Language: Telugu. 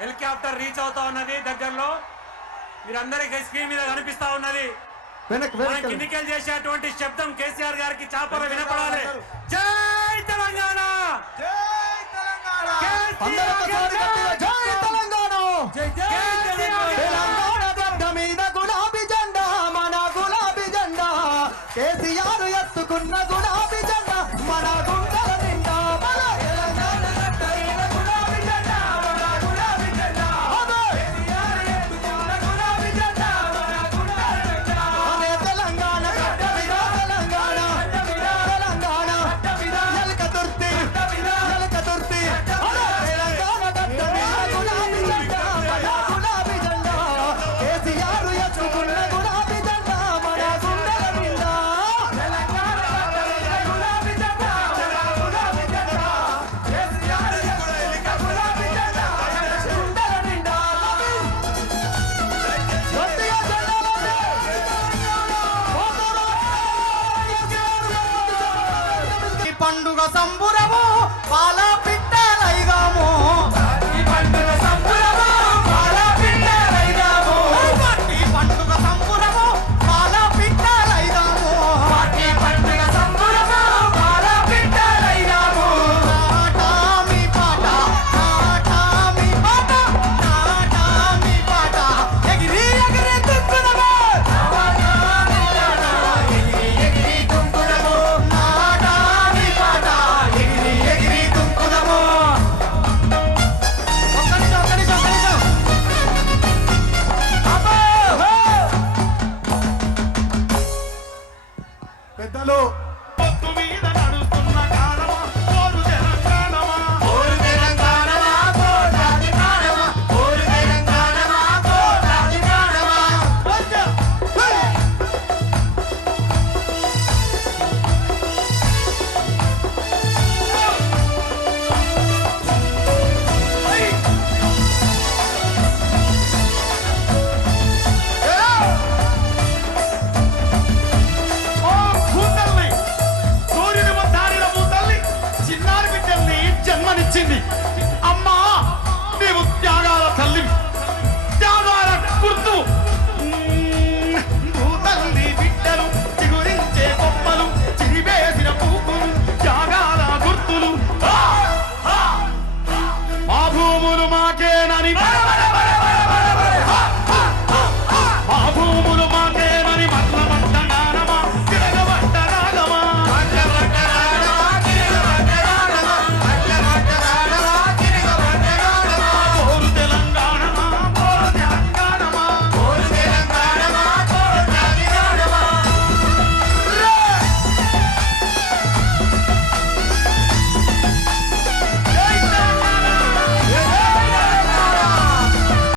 హెలికాప్టర్ రీచ్ అవుతా ఉన్నది దగ్గరలో. మీరందరికీ స్క్రీన్ మీద కనిపిస్తా ఉన్నది. ఎన్నికలు చేసేటువంటి శబ్దం కేసీఆర్ గారికి చాపర వినపడాలి. జై తెలంగాణ! గులాబీ జెండా మన గులాబీ జెండా. కేసీఆర్ ఎత్తుకున్న గులాబీ సంబురము పాలపి పెద్దలు